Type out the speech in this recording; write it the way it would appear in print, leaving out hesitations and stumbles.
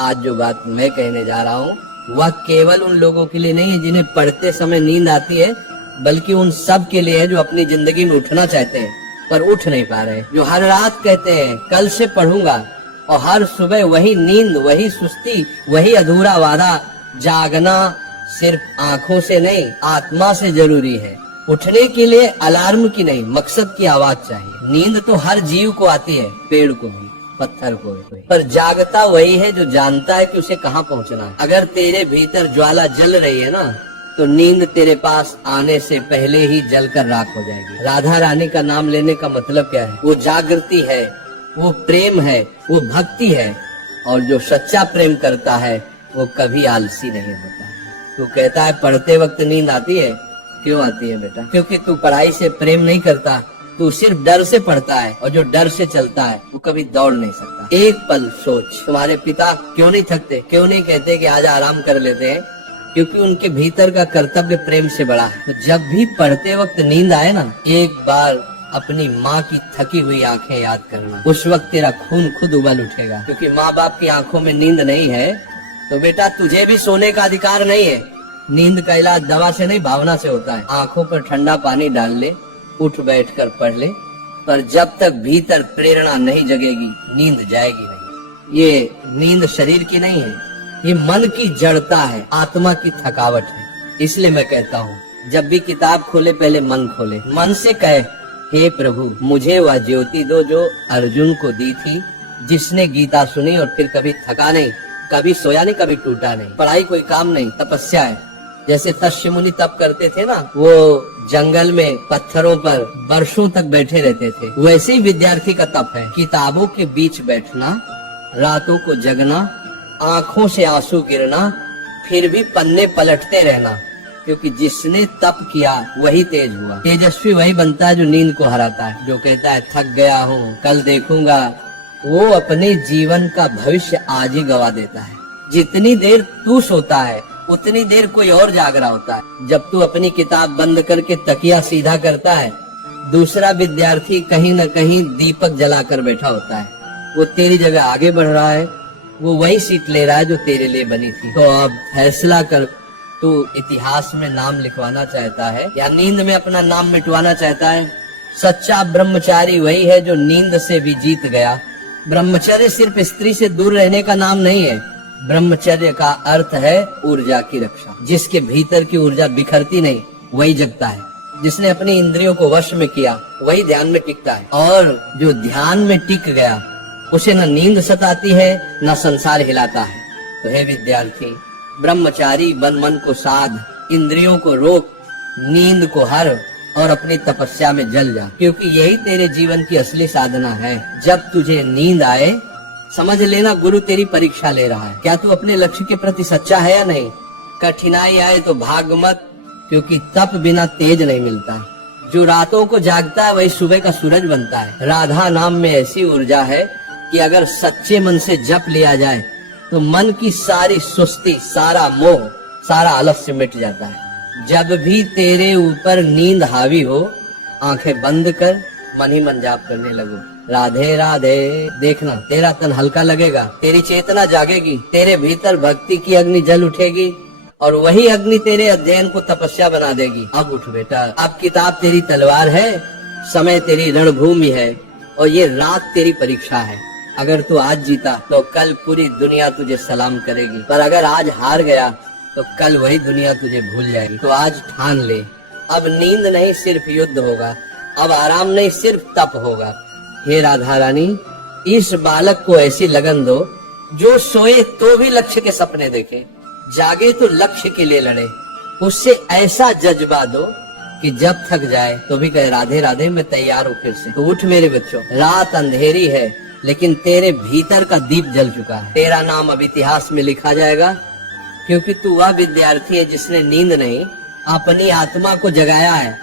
आज जो बात मैं कहने जा रहा हूँ वह केवल उन लोगों के लिए नहीं है जिन्हें पढ़ते समय नींद आती है, बल्कि उन सब के लिए है जो अपनी जिंदगी में उठना चाहते हैं पर उठ नहीं पा रहे, जो हर रात कहते हैं कल से पढ़ूंगा, और हर सुबह वही नींद, वही सुस्ती, वही अधूरा वादा। जागना सिर्फ आंखों से नहीं, आत्मा से जरूरी है। उठने के लिए अलार्म की नहीं, मकसद की आवाज चाहिए। नींद तो हर जीव को आती है, पेड़ को भी, पत्थर को भी, पर जागता वही है जो जानता है कि उसे कहाँ पहुँचना है। अगर तेरे भीतर ज्वाला जल रही है ना, तो नींद तेरे पास आने से पहले ही जलकर राख हो जाएगी। राधा रानी का नाम लेने का मतलब क्या है? वो जागृति है, वो प्रेम है, वो भक्ति है, और जो सच्चा प्रेम करता है वो कभी आलसी नहीं होता। तू कहता है पढ़ते वक्त नींद आती है, क्यों आती है बेटा? क्योंकि तू पढ़ाई से प्रेम नहीं करता, तू सिर्फ डर से पढ़ता है, और जो डर से चलता है वो कभी दौड़ नहीं सकता। एक पल सोच, तुम्हारे पिता क्यों नहीं थकते, क्यों नहीं कहते कि आज आराम कर लेते हैं? क्योंकि उनके भीतर का कर्तव्य प्रेम से बड़ा है। तो जब भी पढ़ते वक्त नींद आए ना, एक बार अपनी माँ की थकी हुई आंखें याद करना। उस वक्त तेरा खून खुद उबल उठेगा, क्योंकि माँ बाप की आंखों में नींद नहीं है तो बेटा तुझे भी सोने का अधिकार नहीं है। नींद का इलाज दवा से नहीं, भावना से होता है। आंखों पर ठंडा पानी डाल ले, उठ बैठ कर पढ़ ले, पर जब तक भीतर प्रेरणा नहीं जगेगी नींद जाएगी नहीं। ये नींद शरीर की नहीं है, ये मन की जड़ता है, आत्मा की थकावट है। इसलिए मैं कहता हूँ जब भी किताब खोले पहले मन खोले, मन से कहे हे प्रभु मुझे वह ज्योति दो जो अर्जुन को दी थी, जिसने गीता सुनी और फिर कभी थका नहीं, कभी सोया नहीं, कभी टूटा नहीं। पढ़ाई कोई काम नहीं, तपस्या है। जैसे तस्य मुनि तप करते थे ना, वो जंगल में पत्थरों पर वर्षों तक बैठे रहते थे, वैसे ही विद्यार्थी का तप है। किताबों के बीच बैठना, रातों को जगना, आंखों से आंसू गिरना, फिर भी पन्ने पलटते रहना, क्योंकि जिसने तप किया वही तेज हुआ। तेजस्वी वही बनता है जो नींद को हराता है। जो कहता है थक गया हूँ, कल देखूंगा, वो अपने जीवन का भविष्य आज ही गवा देता है। जितनी देर तू सोता है उतनी देर कोई और जाग रहा होता है। जब तू अपनी किताब बंद करके तकिया सीधा करता है, दूसरा विद्यार्थी कहीं न कहीं दीपक जलाकर बैठा होता है। वो तेरी जगह आगे बढ़ रहा है, वो वही सीट ले रहा है जो तेरे लिए बनी थी। तो अब फैसला कर, तू इतिहास में नाम लिखवाना चाहता है या नींद में अपना नाम मिटवाना चाहता है? सच्चा ब्रह्मचारी वही है जो नींद से भी जीत गया। ब्रह्मचर्य सिर्फ स्त्री से दूर रहने का नाम नहीं है, ब्रह्मचर्य का अर्थ है ऊर्जा की रक्षा। जिसके भीतर की ऊर्जा बिखरती नहीं वही जगता है। जिसने अपनी इंद्रियों को वश में किया वही ध्यान में टिकता है, और जो ध्यान में टिक गया उसे न नींद सताती है न संसार हिलाता है। तो हे विद्यार्थी, ब्रह्मचारी बन, मन को साध, इंद्रियों को रोक, नींद को हर, और अपनी तपस्या में जल जा, क्योंकि यही तेरे जीवन की असली साधना है। जब तुझे नींद आए समझ लेना गुरु तेरी परीक्षा ले रहा है। क्या तू अपने लक्ष्य के प्रति सच्चा है या नहीं? कठिनाई आए तो भाग मत, क्योंकि तप बिना तेज नहीं मिलता। जो रातों को जागता है वही सुबह का सूरज बनता है। राधा नाम में ऐसी ऊर्जा है कि अगर सच्चे मन से जप लिया जाए तो मन की सारी सुस्ती, सारा मोह, सारा आलस्य मिट जाता है। जब भी तेरे ऊपर नींद हावी हो, आंखें बंद कर मन ही मन जाप करने लगो, राधे राधे। देखना तेरा तन हल्का लगेगा, तेरी चेतना जागेगी, तेरे भीतर भक्ति की अग्नि जल उठेगी, और वही अग्नि तेरे अध्ययन को तपस्या बना देगी। अब उठ बेटा, अब किताब तेरी तलवार है, समय तेरी रणभूमि है, और ये रात तेरी परीक्षा है। अगर तू आज जीता तो कल पूरी दुनिया तुझे सलाम करेगी, पर अगर आज हार गया तो कल वही दुनिया तुझे भूल जाएगी। तो आज ठान ले, अब नींद नहीं सिर्फ युद्ध होगा, अब आराम नहीं सिर्फ तप होगा। हे राधा रानी, इस बालक को ऐसी लगन दो जो सोए तो भी लक्ष्य के सपने देखे, जागे तो लक्ष्य के लिए लड़े। उससे ऐसा जज्बा दो कि जब थक जाए तो भी कहे राधे राधे, मैं तैयार हूँ फिर से। तो उठ मेरे बच्चों, रात अंधेरी है लेकिन तेरे भीतर का दीप जल चुका है। तेरा नाम अब इतिहास में लिखा जाएगा, क्योंकि तू वह विद्यार्थी है जिसने नींद नहीं अपनी आत्मा को जगाया है।